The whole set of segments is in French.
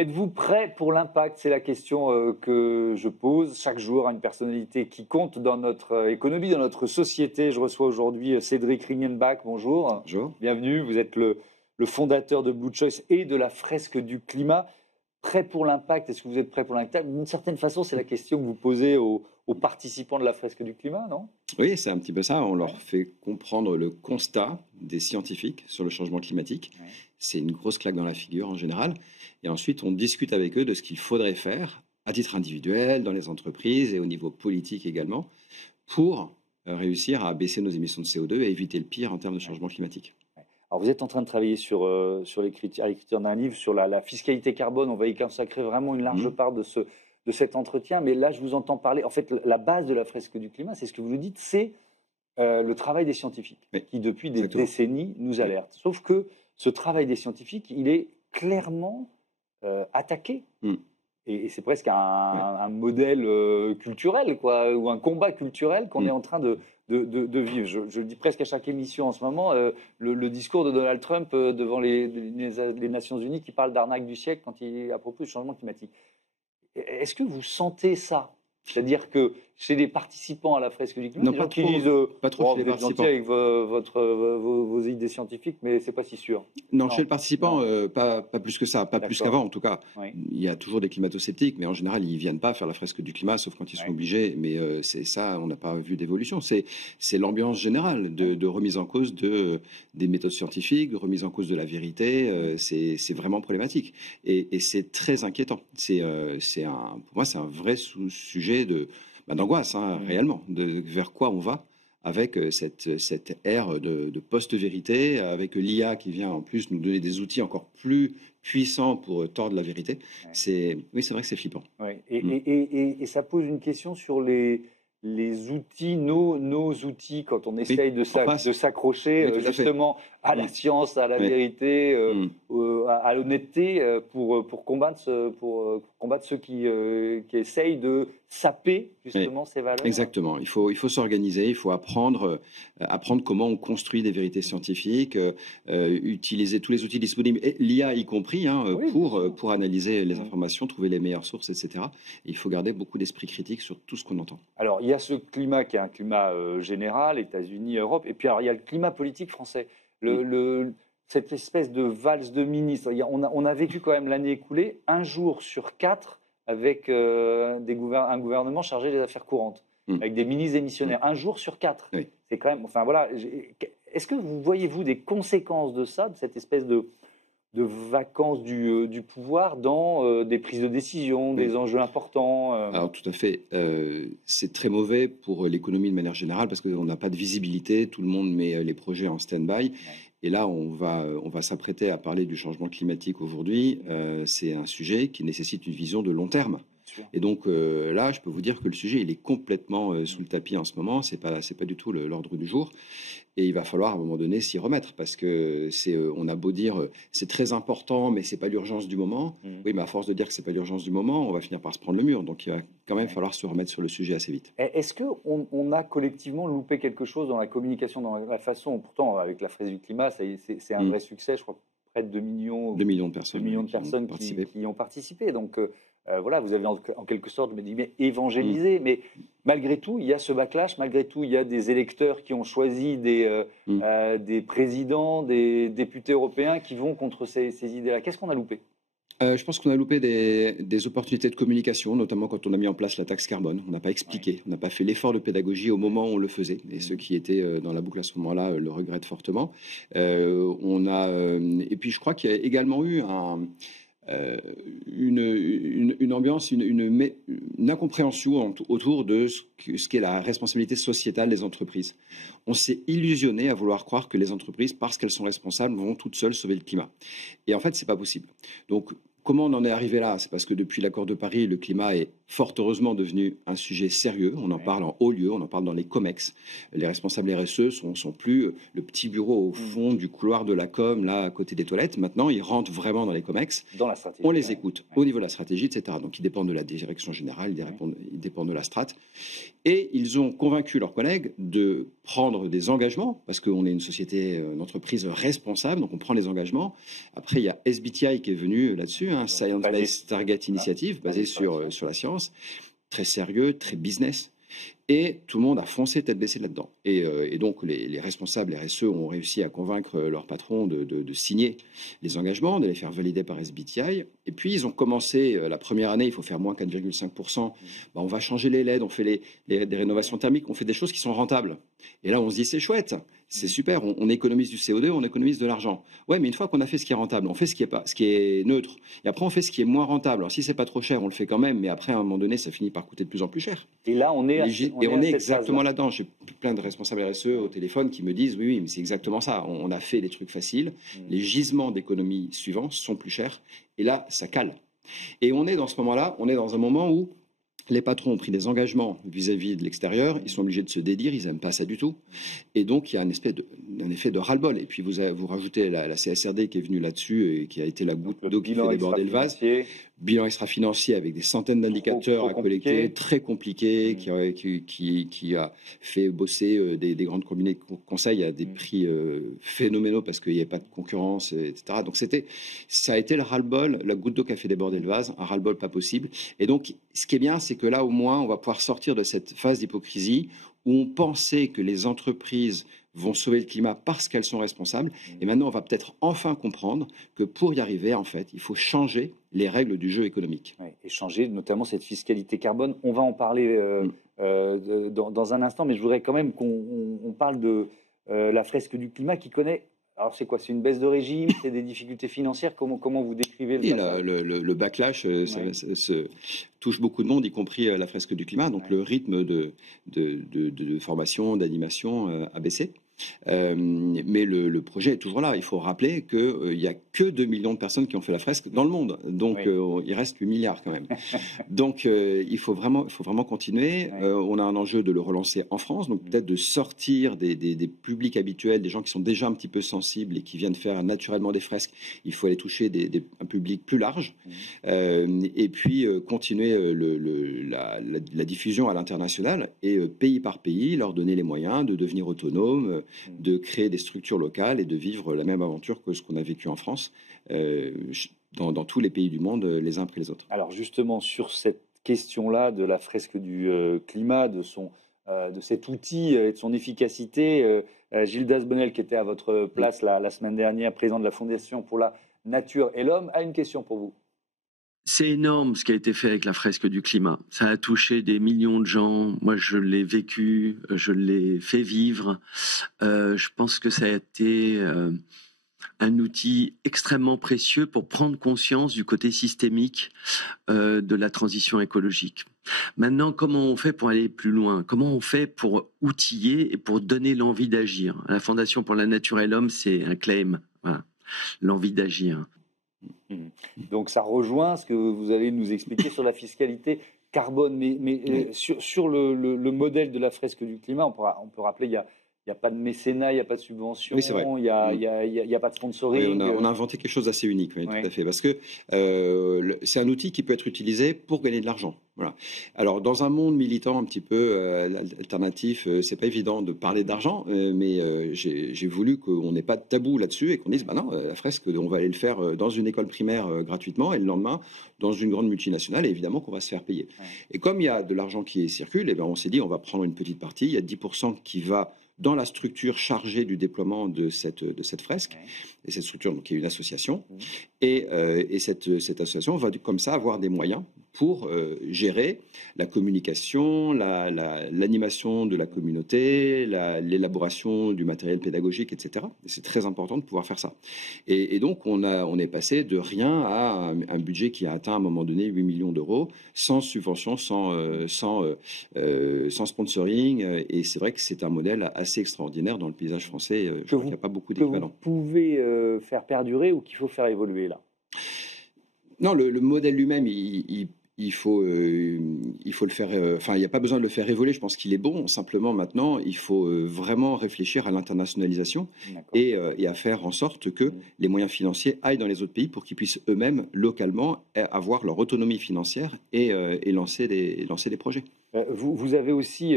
Êtes-vous prêt pour l'impact? C'est la question que je pose chaque jour à une personnalité qui compte dans notre économie, dans notre société. Je reçois aujourd'hui Cédric Ringenbach. Bonjour. Bonjour. Bienvenue. Vous êtes le fondateur de Blue Choice et de la fresque du climat. Prêt pour l'impact? Est-ce que vous êtes prêt pour l'impact? D'une certaine façon, c'est la question que vous posez aux participants de la fresque du climat, non? Oui, c'est un petit peu ça. On leur fait comprendre le constat des scientifiques sur le changement climatique. Ouais. C'est une grosse claque dans la figure en général. Et ensuite, on discute avec eux de ce qu'il faudrait faire à titre individuel, dans les entreprises et au niveau politique également, pour réussir à baisser nos émissions de CO2 et éviter le pire en termes de changement climatique. Alors, vous êtes en train de travailler sur l'écriture d'un livre sur la fiscalité carbone. On va y consacrer vraiment une large part de cet entretien. Mais là, je vous entends parler. En fait, la base de la fresque du climat, c'est ce que vous nous dites, c'est le travail des scientifiques qui, depuis des décennies, nous alertent. Sauf que ce travail des scientifiques, il est clairement attaqué. Et c'est presque un modèle culturel, quoi, ou un combat culturel qu'on est en train de vivre. Je le dis presque à chaque émission en ce moment, le discours de Donald Trump devant les Nations Unies qui parle d'arnaque du siècle à propos du changement climatique. Est-ce que vous sentez ça? C'est-à-dire que chez les participants à la fresque du climat, non, des gens qui disent pas trop chez les participants. Avec vos idées scientifiques, mais c'est pas si sûr. Non, chez le participant, pas plus que ça, pas plus qu'avant en tout cas. Oui. Il y a toujours des climato-sceptiques, mais en général, ils ne viennent pas faire la fresque du climat, sauf quand ils sont obligés. Mais c'est ça, on n'a pas vu d'évolution. C'est l'ambiance générale de remise en cause des méthodes scientifiques, de remise en cause de la vérité. C'est vraiment problématique. Et c'est très inquiétant. Pour moi, c'est un vrai sujet d'angoisse, réellement, vers quoi on va avec cette ère de post-vérité, avec l'IA qui vient en plus nous donner des outils encore plus puissants pour tordre la vérité. Oui, c'est vrai que c'est flippant. Ouais. Et ça pose une question sur les outils, nos outils, quand on essaye de s'accrocher justement à la science, à la vérité, à l'honnêteté, pour combattre ceux qui essayent de saper justement ces valeurs. Exactement. Il faut s'organiser, il faut apprendre comment on construit des vérités scientifiques, utiliser tous les outils disponibles, l'IA y compris, pour analyser les informations, trouver les meilleures sources, etc. Et il faut garder beaucoup d'esprit critique sur tout ce qu'on entend. Alors, il y a ce climat qui est un climat général, États-Unis, Europe, et puis alors, il y a le climat politique français. Cette espèce de valse de ministres. On a vécu quand même l'année écoulée, 1 jour sur 4 avec un gouvernement chargé des affaires courantes, avec des ministres démissionnaires. 1 jour sur 4. Oui. C'est quand même. Enfin voilà. Est-ce que voyez-vous des conséquences de ça, de cette espèce de vacance du pouvoir dans des prises de décision, des enjeux importants? Alors tout à fait. C'est très mauvais pour l'économie de manière générale parce qu'on n'a pas de visibilité, tout le monde met les projets en stand-by. Et là, on va s'apprêter à parler du changement climatique aujourd'hui. C'est un sujet qui nécessite une vision de long terme. Et donc là, je peux vous dire que le sujet, il est complètement sous le tapis en ce moment. C'est pas du tout l'ordre du jour. Et il va falloir à un moment donné s'y remettre parce que on a beau dire c'est très important, mais c'est pas l'urgence du moment. Oui, mais à force de dire que c'est pas l'urgence du moment, on va finir par se prendre le mur. Donc il va quand même falloir se remettre sur le sujet assez vite. Est-ce qu'on a collectivement loupé quelque chose dans la communication, dans la façon, pourtant avec la fresque du climat, c'est un vrai succès, je crois près de 2 millions de personnes, qui ont participé. Donc voilà, vous avez en quelque sorte évangélisé, mais malgré tout, il y a ce backlash, malgré tout, il y a des électeurs qui ont choisi des présidents, des députés européens qui vont contre ces idées-là. Qu'est-ce qu'on a loupé? Je pense qu'on a loupé des opportunités de communication, notamment quand on a mis en place la taxe carbone. On n'a pas expliqué, on n'a pas fait l'effort de pédagogie au moment où on le faisait. Et ceux qui étaient dans la boucle à ce moment-là le regrettent fortement. Et puis je crois qu'il y a également eu une ambiance, une incompréhension autour de ce qu'est la responsabilité sociétale des entreprises. On s'est illusionné à vouloir croire que les entreprises, parce qu'elles sont responsables, vont toutes seules sauver le climat. Et en fait, c'est pas possible. Donc, comment on en est arrivé là? C'est parce que depuis l'accord de Paris, le climat est fort heureusement devenu un sujet sérieux. On en parle en haut lieu, on en parle dans les COMEX. Les responsables RSE sont plus le petit bureau au fond du couloir de la com, là, à côté des toilettes. Maintenant, ils rentrent vraiment dans les COMEX. Dans la stratégie. On les écoute au niveau de la stratégie, etc. Donc, ils dépendent de la direction générale, ils dépendent de la strate. Et ils ont convaincu leurs collègues de prendre des engagements, parce qu'on est une société, une entreprise responsable, donc on prend les engagements. Après, il y a SBTI qui est venu là-dessus, Science Based Target Initiative, basé sur la science, très sérieux, très business. Et tout le monde a foncé tête baissée là-dedans. Et donc, les responsables RSE ont réussi à convaincre leur patron de signer les engagements, de les faire valider par SBTI. Et puis, ils ont commencé, la première année, il faut faire moins 4,5%. On va changer les LED, on fait des rénovations thermiques, on fait des choses qui sont rentables. Et là, on se dit, c'est chouette, c'est super, on économise du CO2, on économise de l'argent. Ouais, mais une fois qu'on a fait ce qui est rentable, on fait ce qui est neutre. Et après, on fait ce qui est moins rentable. Alors, si c'est pas trop cher, on le fait quand même, mais après, à un moment donné, ça finit par coûter de plus en plus cher. Et là, on est exactement là-dedans. J'ai plein de responsables RSE au téléphone qui me disent oui, mais c'est exactement ça. On a fait des trucs faciles. Les gisements d'économie suivants sont plus chers. Et là, ça cale. Et on est dans ce moment-là, on est dans un moment où les patrons ont pris des engagements vis-à-vis de l'extérieur, ils sont obligés de se dédire, ils n'aiment pas ça du tout. Et donc, il y a un effet de ras-le-bol. Et puis, vous rajoutez la CSRD qui est venue là-dessus et qui a été la goutte d'eau qui fait déborder le vase. Bilan extra-financier avec des centaines d'indicateurs à collecter, très compliqué, qui a fait bosser des grandes cabinets de conseil à des prix phénoménaux parce qu'il n'y avait pas de concurrence, etc. Donc ça a été le ras-le-bol, la goutte d'eau qui a fait déborder le vase, un ras-le-bol pas possible. Et donc, ce qui est bien, c'est que là, au moins, on va pouvoir sortir de cette phase d'hypocrisie où on pensait que les entreprises vont sauver le climat parce qu'elles sont responsables. Et maintenant, on va peut-être enfin comprendre que pour y arriver, en fait, il faut changer les règles du jeu économique. Oui, et changer notamment cette fiscalité carbone. On va en parler dans un instant, mais je voudrais quand même qu'on parle de la fresque du climat qui connaît... Alors c'est quoi? C'est une baisse de régime? C'est des difficultés financières? Comment vous décrivez le backlash touche beaucoup de monde, y compris la fresque du climat. Donc le rythme de formation, d'animation a baissé. Mais le projet est toujours là. Il faut rappeler qu'il n'y a que 2 millions de personnes qui ont fait la fresque dans le monde. Donc, il reste 8 milliards quand même. Donc, il faut vraiment continuer. On a un enjeu de le relancer en France. Donc, peut-être de sortir des publics habituels, des gens qui sont déjà un petit peu sensibles et qui viennent faire naturellement des fresques. Il faut aller toucher un public plus large. Et puis, continuer la diffusion à l'international et pays par pays, leur donner les moyens de devenir autonomes, de créer des structures locales et de vivre la même aventure que ce qu'on a vécu en France dans tous les pays du monde, les uns après les autres. Alors justement, sur cette question-là de la fresque du climat, de cet outil et de son efficacité, Gilles Dasbonnel, qui était à votre place la semaine dernière, président de la Fondation pour la Nature et l'Homme, a une question pour vous. C'est énorme ce qui a été fait avec la fresque du climat. Ça a touché des millions de gens. Moi, je l'ai vécu, je l'ai fait vivre. Je pense que ça a été un outil extrêmement précieux pour prendre conscience du côté systémique de la transition écologique. Maintenant, comment on fait pour aller plus loin? Comment on fait pour outiller et pour donner l'envie d'agir? La Fondation pour la Nature et l'Homme, c'est un claim, voilà, l'envie d'agir. Donc ça rejoint ce que vous allez nous expliquer sur la fiscalité carbone, mais sur le modèle de la fresque du climat, on peut rappeler, il n'y a pas de mécénat, il n'y a pas de subvention, oui, c'est vrai. Il n'y a pas de sponsoring. Oui, on a inventé quelque chose d'assez unique, oui, tout à fait, parce que c'est un outil qui peut être utilisé pour gagner de l'argent. Voilà. Alors, dans un monde militant un petit peu alternatif, c'est pas évident de parler d'argent, mais j'ai voulu qu'on n'ait pas de tabou là-dessus et qu'on dise, bah non, la fresque, on va aller le faire dans une école primaire gratuitement et le lendemain dans une grande multinationale, et évidemment qu'on va se faire payer. Ouais. Et comme il y a de l'argent qui circule, et ben on s'est dit, on va prendre une petite partie. Il y a 10% qui va dans la structure chargée du déploiement de cette fresque. Ouais. Et cette structure, donc, qui est une association. Et cette association va comme ça avoir des moyens pour gérer la communication, l'animation de la communauté, l'élaboration du matériel pédagogique, etc. Et c'est très important de pouvoir faire ça. Et donc, on est passé de rien à un budget qui a atteint à un moment donné 8 millions d'euros, sans subvention, sans sponsoring. Et c'est vrai que c'est un modèle assez extraordinaire dans le paysage français. Je crois qu'il n'y a pas beaucoup d'équivalents. Vous pouvez faire perdurer ou qu'il faut faire évoluer là? Non, le modèle lui-même, il il faut le faire. Enfin, il n'y a pas besoin de le faire évoluer. Je pense qu'il est bon. Simplement, maintenant, il faut vraiment réfléchir à l'internationalisation et à faire en sorte que les moyens financiers aillent dans les autres pays pour qu'ils puissent eux-mêmes, localement, avoir leur autonomie financière et lancer des projets. Vous avez aussi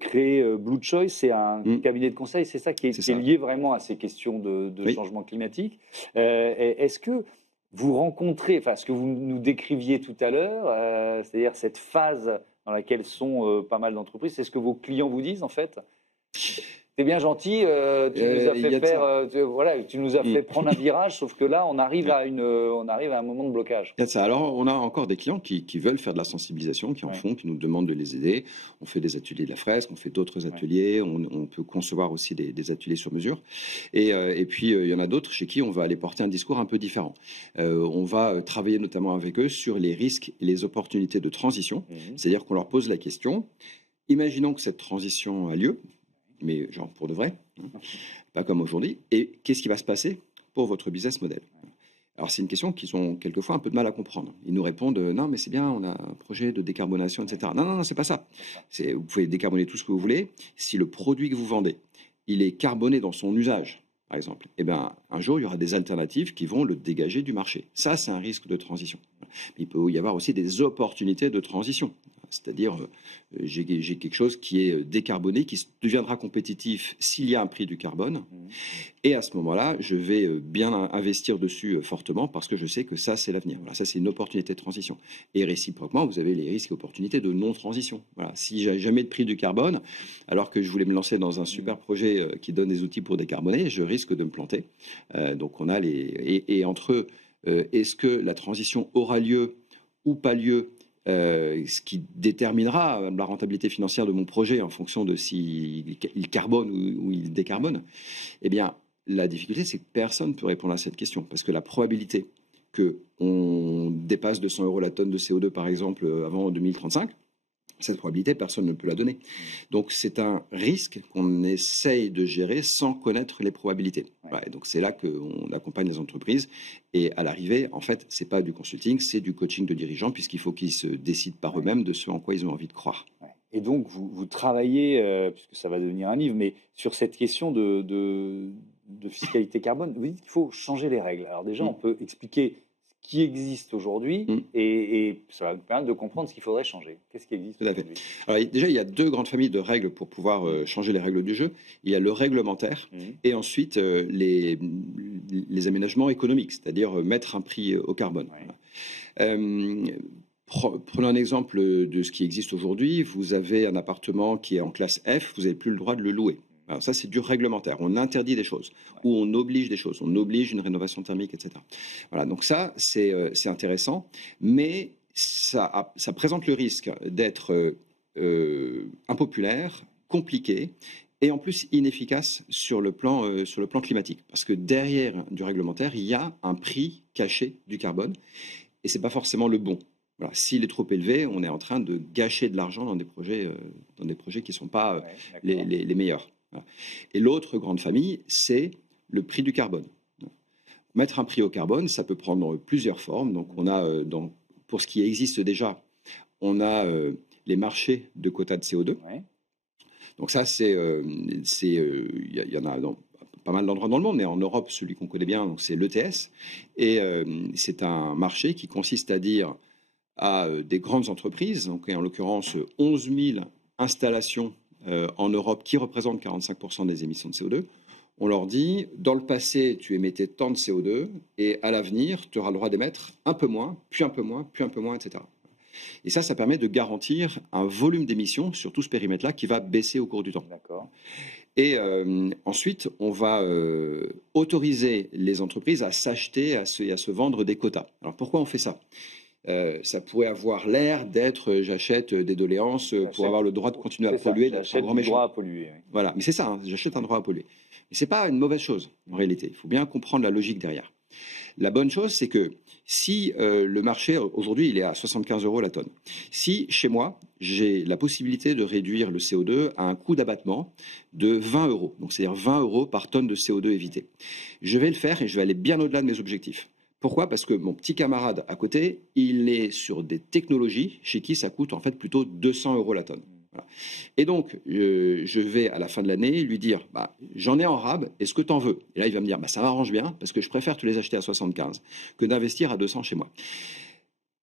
créé Blue Choice, c'est un cabinet de conseil, c'est ça qui est lié vraiment à ces questions de changement climatique. Est-ce que vous rencontrez, enfin, ce que vous nous décriviez tout à l'heure, c'est-à-dire cette phase dans laquelle sont pas mal d'entreprises, c'est ce que vos clients vous disent en fait? T'es bien gentil, tu nous as fait faire, tu nous as fait prendre un virage, sauf que là, on arrive à un moment de blocage. Ça. Alors, on a encore des clients qui veulent faire de la sensibilisation, qui en font, qui nous demandent de les aider. On fait des ateliers de la fresque, on fait d'autres ateliers, on peut concevoir aussi des ateliers sur mesure. Et puis, il y en a d'autres chez qui on va aller porter un discours un peu différent. On va travailler notamment avec eux sur les risques et les opportunités de transition. C'est-à-dire qu'on leur pose la question, imaginons que cette transition a lieu, mais genre pour de vrai, pas comme aujourd'hui. Et qu'est-ce qui va se passer pour votre business model? Alors, c'est une question qu'ils ont quelquefois un peu de mal à comprendre. Ils nous répondent « Non, mais c'est bien, on a un projet de décarbonation, etc. » Non, c'est pas ça. Vous pouvez décarboner tout ce que vous voulez. Si le produit que vous vendez, il est carboné dans son usage, par exemple, eh bien, un jour, il y aura des alternatives qui vont le dégager du marché. Ça, c'est un risque de transition. Il peut y avoir aussi des opportunités de transition. C'est-à-dire, j'ai quelque chose qui est décarboné, qui deviendra compétitif s'il y a un prix du carbone. Et à ce moment-là, je vais bien investir dessus fortement parce que je sais que ça, c'est l'avenir. Voilà, ça, c'est une opportunité de transition. Et réciproquement, vous avez les risques et opportunités de non-transition. Voilà, si j'ai jamais de prix du carbone, alors que je voulais me lancer dans un super projet qui donne des outils pour décarboner, je risque de me planter. Donc, on a et entre eux, est-ce que la transition aura lieu ou pas lieu? Ce qui déterminera la rentabilité financière de mon projet en fonction de s'il carbone ou il décarbone, eh bien, la difficulté, c'est que personne ne peut répondre à cette question parce que la probabilité qu'on dépasse 200 € la tonne de CO2, par exemple, avant 2035, cette probabilité, personne ne peut la donner. Donc, c'est un risque qu'on essaye de gérer sans connaître les probabilités. Voilà, donc, c'est là qu'on accompagne les entreprises. Et à l'arrivée, en fait, ce n'est pas du consulting, c'est du coaching de dirigeants, puisqu'il faut qu'ils se décident par eux-mêmes de ce en quoi ils ont envie de croire. Et donc, vous travaillez, puisque ça va devenir un livre, mais sur cette question de fiscalité carbone, vous dites qu'il faut changer les règles. Alors déjà, on peut expliquer qui existe aujourd'hui et ça va nous permettre de comprendre ce qu'il faudrait changer. Qu'est-ce qui existe aujourd'hui? Alors, déjà, il y a deux grandes familles de règles pour pouvoir changer les règles du jeu. Il y a le réglementaire et ensuite les aménagements économiques, c'est-à-dire mettre un prix au carbone. Prenons un exemple de ce qui existe aujourd'hui. Vous avez un appartement qui est en classe F, vous n'avez plus le droit de le louer. Alors ça, c'est du réglementaire. On interdit des choses ou on oblige des choses. On oblige une rénovation thermique, etc. Voilà, donc ça, c'est intéressant, mais ça présente le risque d'être impopulaire, compliqué et en plus inefficace sur le plan climatique. Parce que derrière du réglementaire, il y a un prix caché du carbone et ce n'est pas forcément le bon. Voilà, s'il est trop élevé, on est en train de gâcher de l'argent dans des projets qui ne sont pas les meilleurs. Voilà. Et l'autre grande famille, c'est le prix du carbone. Mettre un prix au carbone, ça peut prendre plusieurs formes. Donc, on a, pour ce qui existe déjà, on a les marchés de quotas de CO2. Donc ça, il y en a dans pas mal d'endroits dans le monde, mais en Europe, celui qu'on connaît bien, c'est l'ETS. Et c'est un marché qui consiste à dire à des grandes entreprises, donc en l'occurrence 11 000 installations en Europe qui représentent 45% des émissions de CO2, on leur dit, dans le passé, tu émettais tant de CO2 et à l'avenir, tu auras le droit d'émettre un peu moins, puis un peu moins, puis un peu moins, etc. Et ça permet de garantir un volume d'émissions sur tout ce périmètre-là qui va baisser au cours du temps. D'accord. Et ensuite, on va autoriser les entreprises à s'acheter, à se vendre des quotas. Alors pourquoi on fait ça ? Ça pourrait avoir l'air d'être j'achète des doléances pour avoir le droit de continuer à polluer. J'achète un droit à polluer. Oui. Voilà, mais c'est ça, j'achète un droit à polluer. Mais ce n'est pas une mauvaise chose en réalité. Il faut bien comprendre la logique derrière. La bonne chose, c'est que si le marché, aujourd'hui, il est à 75 € la tonne. Si chez moi, j'ai la possibilité de réduire le CO2 à un coût d'abattement de 20 €, donc c'est-à-dire 20 € par tonne de CO2 évité, je vais le faire et je vais aller bien au-delà de mes objectifs. Pourquoi? Parce que mon petit camarade à côté, il est sur des technologies chez qui ça coûte en fait plutôt 200 € la tonne. Voilà. Et donc, je vais à la fin de l'année lui dire, bah, j'en ai en rab, est-ce que tu en veux? Et là, il va me dire, bah, ça m'arrange bien parce que je préfère te les acheter à 75 que d'investir à 200 chez moi.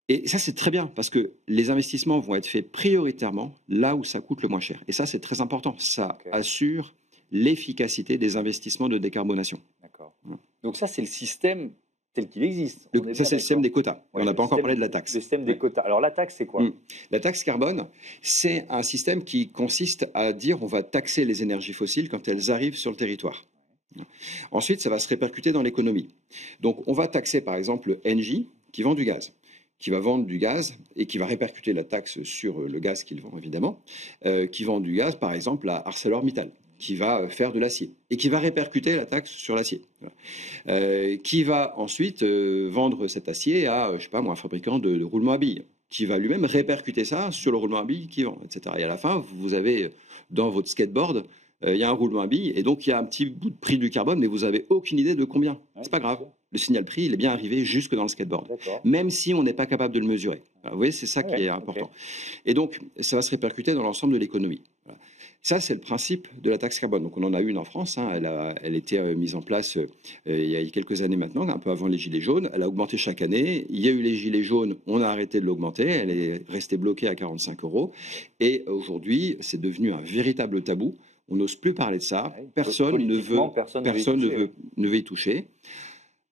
Et ça, c'est très bien parce que les investissements vont être faits prioritairement là où ça coûte le moins cher. Et ça, c'est très important. Ça assure l'efficacité des investissements de décarbonation. D'accord. Voilà. Donc ça, c'est le système tel qu'il existe. Ça, c'est le système des quotas. Ouais, on n'a pas encore parlé de la taxe. Le système des quotas. Alors, la taxe, c'est quoi? La taxe carbone, c'est un système qui consiste à dire on va taxer les énergies fossiles quand elles arrivent sur le territoire. Ensuite, ça va se répercuter dans l'économie. Donc, on va taxer, par exemple, Engie, qui vend du gaz, qui va vendre du gaz et qui va répercuter la taxe sur le gaz qu'il vend, évidemment, qui vend du gaz, par exemple, à ArcelorMittal, qui va faire de l'acier et qui va répercuter la taxe sur l'acier, qui va ensuite vendre cet acier à, je sais pas moi, un fabricant de roulements à billes, qui va lui-même répercuter ça sur le roulement à billes qu'il vend, etc. Et à la fin, vous avez dans votre skateboard, il y a un roulement à billes et donc il y a un petit bout de prix du carbone, mais vous n'avez aucune idée de combien. C'est pas grave. Le signal prix, il est bien arrivé jusque dans le skateboard, même si on n'est pas capable de le mesurer. Alors, vous voyez, c'est ça qui est important. Et donc, ça va se répercuter dans l'ensemble de l'économie. Voilà. Ça, c'est le principe de la taxe carbone. Donc, on en a une en France. Hein. Elle était mise en place il y a quelques années maintenant, un peu avant les Gilets jaunes. Elle a augmenté chaque année. Il y a eu les Gilets jaunes. On a arrêté de l'augmenter. Elle est restée bloquée à 45 €. Et aujourd'hui, c'est devenu un véritable tabou. On n'ose plus parler de ça. Personne ne veut y toucher.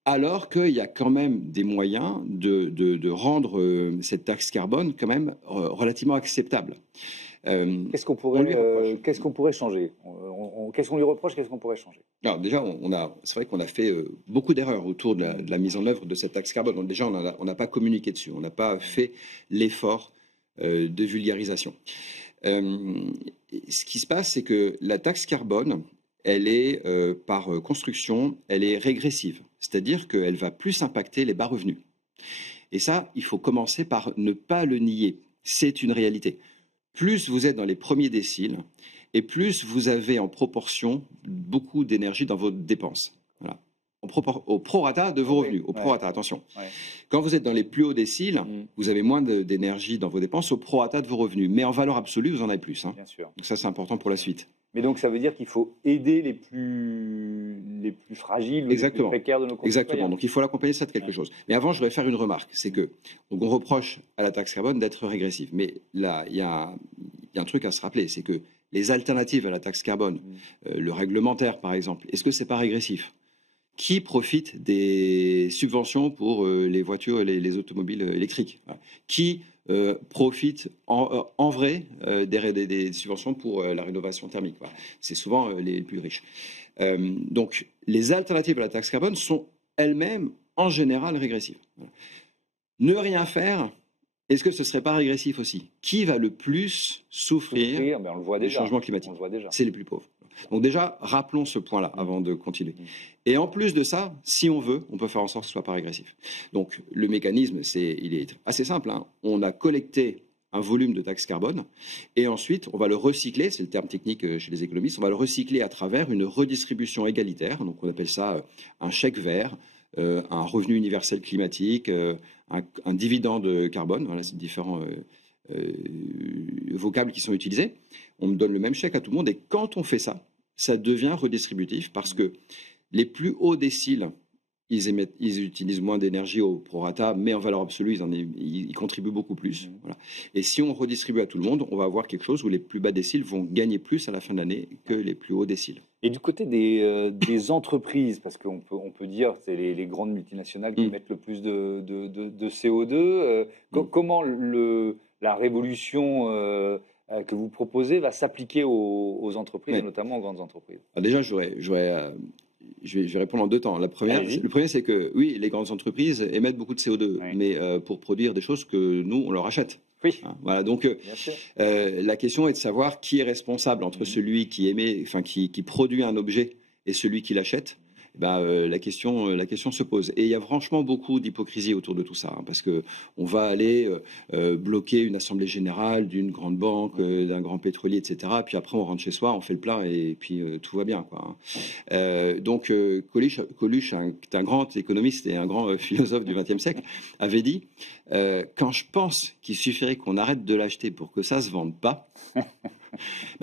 Alors qu'il y a quand même des moyens de rendre cette taxe carbone quand même relativement acceptable. Qu'est-ce qu'on pourrait changer? Qu'est-ce qu'on lui reproche? Qu'est-ce qu'on pourrait changer? Alors déjà, c'est vrai qu'on a fait beaucoup d'erreurs autour de la mise en œuvre de cette taxe carbone. Donc déjà, on n'a pas communiqué dessus, on n'a pas fait l'effort de vulgarisation. Ce qui se passe, c'est que la taxe carbone, elle est, par construction, elle est régressive. C'est-à-dire qu'elle va plus impacter les bas revenus. Et ça, il faut commencer par ne pas le nier. C'est une réalité. Plus vous êtes dans les premiers déciles, et plus vous avez en proportion beaucoup d'énergie dans vos dépenses. Voilà. Au prorata de vos revenus. Au prorata, attention. Quand vous êtes dans les plus hauts déciles, vous avez moins d'énergie dans vos dépenses au prorata de vos revenus. Mais en valeur absolue, vous en avez plus. Hein. Bien sûr. Donc ça, c'est important pour la suite. Mais donc, ça veut dire qu'il faut aider les plus fragiles ou les plus précaires de nos concitoyens. Exactement. Donc, il faut l'accompagner ça de quelque chose. Mais avant, je voudrais faire une remarque. C'est que donc on reproche à la taxe carbone d'être régressive. Mais là, il y a un truc à se rappeler. C'est que les alternatives à la taxe carbone, le réglementaire, par exemple, est-ce que c'est pas régressif? Qui profite des subventions pour les voitures, les automobiles électriques? Qui profite en vrai des subventions pour la rénovation thermique? C'est souvent les plus riches. Donc, les alternatives à la taxe carbone sont elles-mêmes, en général, régressives. Ne rien faire, est-ce que ce ne serait pas régressif aussi? Qui va le plus souffrir du changement climatique? C'est les plus pauvres. Donc déjà, rappelons ce point-là avant de continuer. Et en plus de ça, si on veut, on peut faire en sorte que ce ne soit pas régressif. Donc le mécanisme, il est assez simple. Hein. On a collecté un volume de taxe carbone et ensuite on va le recycler, c'est le terme technique chez les économistes, on va le recycler à travers une redistribution égalitaire. Donc on appelle ça un chèque vert, un revenu universel climatique, un dividende carbone. Voilà, c'est différents vocables qui sont utilisés. On donne le même chèque à tout le monde et quand on fait ça, ça devient redistributif parce que les plus hauts déciles, ils utilisent moins d'énergie au prorata, mais en valeur absolue, ils contribuent beaucoup plus. Voilà. Et si on redistribue à tout le monde, on va avoir quelque chose où les plus bas déciles vont gagner plus à la fin de l'année que les plus hauts déciles. Et du côté des entreprises, parce qu'on peut dire que c'est les grandes multinationales qui émettent le plus de CO2, comment la révolution que vous proposez va s'appliquer aux entreprises, et notamment aux grandes entreprises? Alors déjà, je vais répondre en deux temps. Le premier, c'est que oui, les grandes entreprises émettent beaucoup de CO2, mais pour produire des choses que nous, on leur achète. Oui. Hein, voilà. Donc, la question est de savoir qui est responsable entre celui qui émet, qui produit un objet et celui qui l'achète. la question se pose. Et il y a franchement beaucoup d'hypocrisie autour de tout ça, hein, parce que on va aller bloquer une assemblée générale d'une grande banque, d'un grand pétrolier, etc. Puis après, on rentre chez soi, on fait le plein et puis tout va bien, quoi. Donc, Coluche, un grand économiste et un grand philosophe du XXe siècle, avait dit quand je pense qu'il suffirait qu'on arrête de l'acheter pour que ça se vende pas.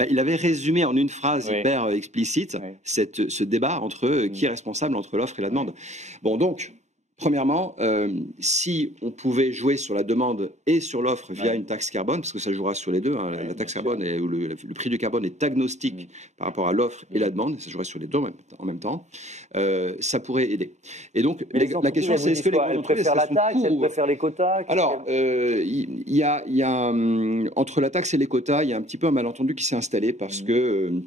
Il avait résumé en une phrase hyper explicite ce débat entre qui est responsable entre l'offre et la demande. Bon, donc, premièrement, si on pouvait jouer sur la demande et sur l'offre via une taxe carbone, parce que ça jouera sur les deux, hein, la taxe carbone et le prix du carbone est agnostique par rapport à l'offre et la demande, ça jouerait sur les deux en même temps, ça pourrait aider. Et donc, la question c'est est-ce que les grandes entreprises préfèrent la taxe, elles préfèrent les quotas? Alors, il y a entre la taxe et les quotas, il y a un petit peu un malentendu qui s'est installé parce que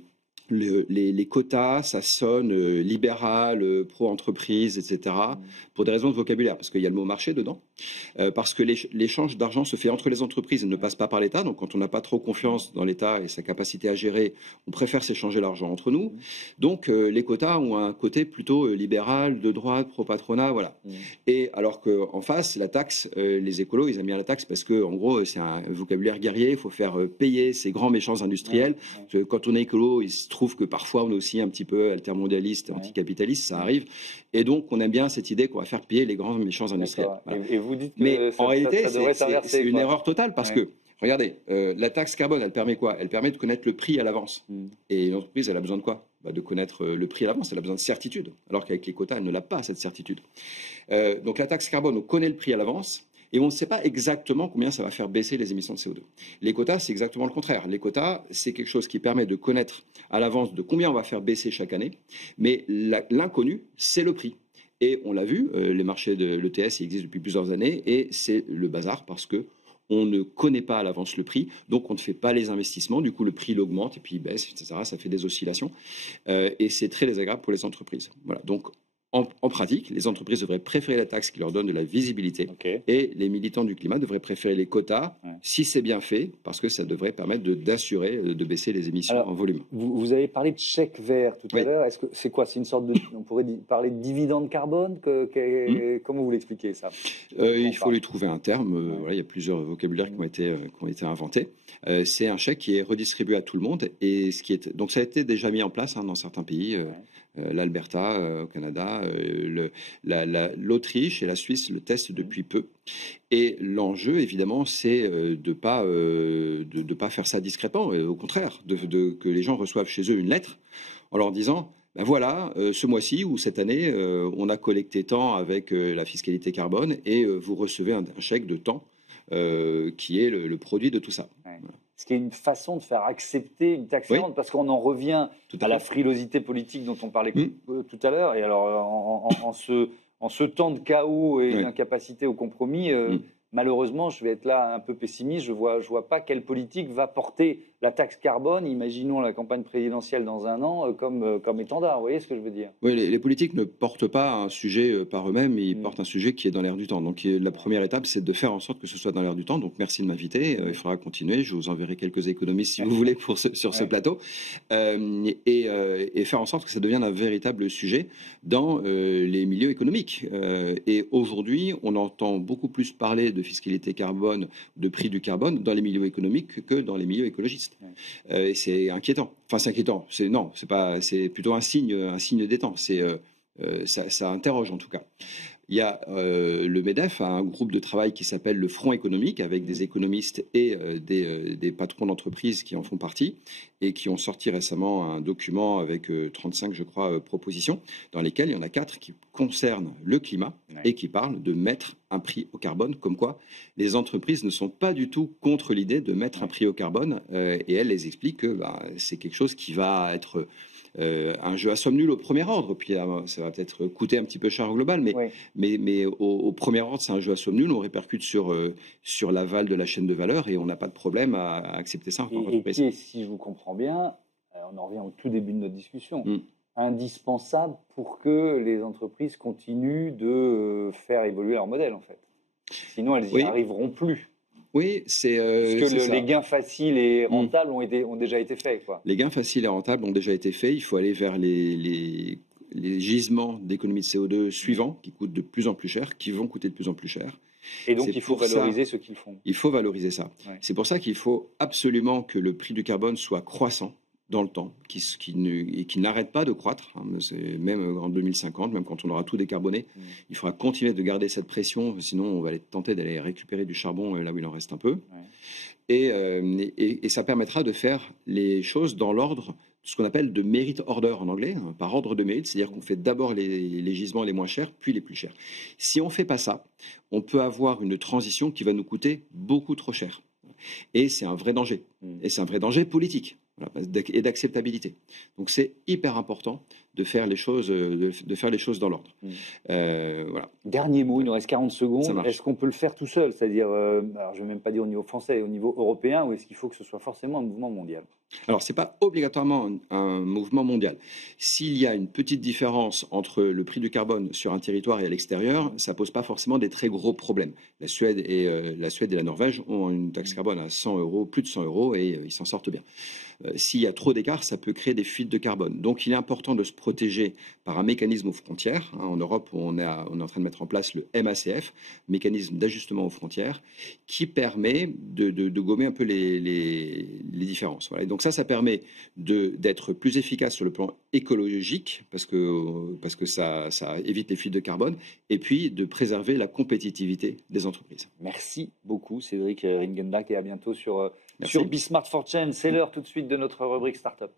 les quotas, ça sonne libéral, pro-entreprise, etc., pour des raisons de vocabulaire, parce qu'il y a le mot marché dedans, parce que l'échange d'argent se fait entre les entreprises et ne passe pas par l'État. Donc, quand on n'a pas trop confiance dans l'État et sa capacité à gérer, on préfère s'échanger l'argent entre nous. Donc, les quotas ont un côté plutôt libéral, de droite, pro-patronat, voilà. Et alors qu'en face, la taxe, les écolos, ils aiment bien la taxe parce que, en gros, c'est un vocabulaire guerrier. Il faut faire payer ces grands méchants industriels. Quand on est écolo, il se trouve que parfois on est aussi un petit peu altermondialiste, anticapitaliste, ça arrive. Et donc, on aime bien cette idée qu'on va faire payer les grands méchants industriels. Voilà. Et vous dites que mais en réalité, c'est une erreur totale parce que, regardez, la taxe carbone, elle permet quoi? Elle permet de connaître le prix à l'avance. Et une entreprise, elle a besoin de quoi? De connaître le prix à l'avance, elle a besoin de certitude. Alors qu'avec les quotas, elle ne l'a pas, cette certitude. Donc, la taxe carbone, on connaît le prix à l'avance. Et on ne sait pas exactement combien ça va faire baisser les émissions de CO2. Les quotas, c'est exactement le contraire. Les quotas, c'est quelque chose qui permet de connaître à l'avance de combien on va faire baisser chaque année. Mais l'inconnu, c'est le prix. Et on l'a vu, les marchés de l'ETS existent depuis plusieurs années et c'est le bazar parce que on ne connaît pas à l'avance le prix, donc on ne fait pas les investissements, du coup le prix augmente et puis il baisse, etc. Ça fait des oscillations et c'est très désagréable pour les entreprises. Voilà, donc en pratique, les entreprises devraient préférer la taxe qui leur donne de la visibilité et les militants du climat devraient préférer les quotas si c'est bien fait parce que ça devrait permettre d'assurer de baisser les émissions en volume. Vous avez parlé de chèque vert tout à l'heure. Est-ce que c'est quoi? C'est une sorte de, on pourrait parler de dividende carbone. Comment vous l'expliquez ça? Il faut lui trouver un terme. Voilà, il y a plusieurs vocabulaires qui ont été inventés. C'est un chèque qui est redistribué à tout le monde et donc ça a été déjà mis en place dans certains pays. L'Alberta au Canada, l'Autriche et la Suisse le testent depuis peu. Et l'enjeu, évidemment, c'est de pas faire ça discrètement. Au contraire, que les gens reçoivent chez eux une lettre en leur disant voilà, ce mois-ci ou cette année, on a collecté tant avec la fiscalité carbone et vous recevez un chèque de temps qui est le produit de tout ça. Voilà. Ce qui est une façon de faire accepter une taxe carbone, parce qu'on en revient à la frilosité politique dont on parlait tout à l'heure. Et alors, en ce temps de chaos et d'incapacité au compromis, malheureusement, je vais être là un peu pessimiste, je vois pas quelle politique va porter la taxe carbone, imaginons la campagne présidentielle dans un an, comme étendard. Vous voyez ce que je veux dire? Oui, les politiques ne portent pas un sujet par eux-mêmes, ils portent un sujet qui est dans l'air du temps. Donc la première étape, c'est de faire en sorte que ce soit dans l'air du temps. Donc merci de m'inviter, il faudra continuer, je vous enverrai quelques économistes si vous voulez sur ce plateau, et faire en sorte que ça devienne un véritable sujet dans les milieux économiques. Et aujourd'hui, on entend beaucoup plus parler de fiscalité carbone, de prix du carbone dans les milieux économiques que dans les milieux écologistes. C'est inquiétant. Enfin, c'est inquiétant. C'est plutôt un signe des temps. Ça interroge en tout cas. Il y a le MEDEF, un groupe de travail qui s'appelle le Front économique, avec des économistes et des patrons d'entreprises qui en font partie, et qui ont sorti récemment un document avec 35, je crois, propositions, dans lesquelles il y en a 4 qui concernent le climat et qui parlent de mettre un prix au carbone, comme quoi les entreprises ne sont pas du tout contre l'idée de mettre un prix au carbone, et elles les expliquent que c'est quelque chose qui va être un jeu à somme nulle au premier ordre, puis ça va peut-être coûter un petit peu cher au global, mais au premier ordre, c'est un jeu à somme nulle, on répercute sur l'aval de la chaîne de valeur et on n'a pas de problème à accepter ça en tant qu'entreprise. Et si je vous comprends bien, on en revient au tout début de notre discussion, indispensable pour que les entreprises continuent de faire évoluer leur modèle, en fait. Sinon, elles n'y arriveront plus. Oui, c'est parce que les gains faciles et rentables ont déjà été faits, quoi. Les gains faciles et rentables ont déjà été faits. Il faut aller vers les les gisements d'économie de CO2 suivants, qui coûtent de plus en plus cher, qui vont coûter de plus en plus cher. Et donc, il faut valoriser ce qu'ils font. Il faut valoriser ça. Ouais. C'est pour ça qu'il faut absolument que le prix du carbone soit croissant dans le temps, qui n'arrête pas de croître, hein, même en 2050, même quand on aura tout décarboné, il faudra continuer de garder cette pression, sinon on va être tenté d'aller récupérer du charbon là où il en reste un peu. Et ça permettra de faire les choses dans l'ordre, ce qu'on appelle de merit order en anglais, hein, par ordre de mérite, c'est-à-dire qu'on fait d'abord les gisements les moins chers, puis les plus chers. Si on ne fait pas ça, on peut avoir une transition qui va nous coûter beaucoup trop cher. Et c'est un vrai danger. Et c'est un vrai danger politique. Voilà, et d'acceptabilité. Donc c'est hyper important de faire les choses, dans l'ordre. Voilà. Dernier mot, il nous reste 40 secondes. Est-ce qu'on peut le faire tout seul? C'est-à-dire, alors je ne vais même pas dire au niveau français, au niveau européen, ou est-ce qu'il faut que ce soit forcément un mouvement mondial? Alors, ce n'est pas obligatoirement un mouvement mondial. S'il y a une petite différence entre le prix du carbone sur un territoire et à l'extérieur, ça ne pose pas forcément des très gros problèmes. La Suède et la Norvège ont une taxe carbone à 100 €, plus de 100 € et ils s'en sortent bien. S'il y a trop d'écart, ça peut créer des fuites de carbone. Donc il est important de se protéger par un mécanisme aux frontières. En Europe, on est en train de mettre en place le MACF, mécanisme d'ajustement aux frontières, qui permet de gommer un peu les différences. Voilà. Et donc ça permet d'être plus efficace sur le plan écologique, parce que ça évite les fuites de carbone, et puis de préserver la compétitivité des entreprises. Merci beaucoup Cédric Ringenbach et à bientôt sur Be Smart for Change. C'est l'heure tout de suite de notre rubrique Startup.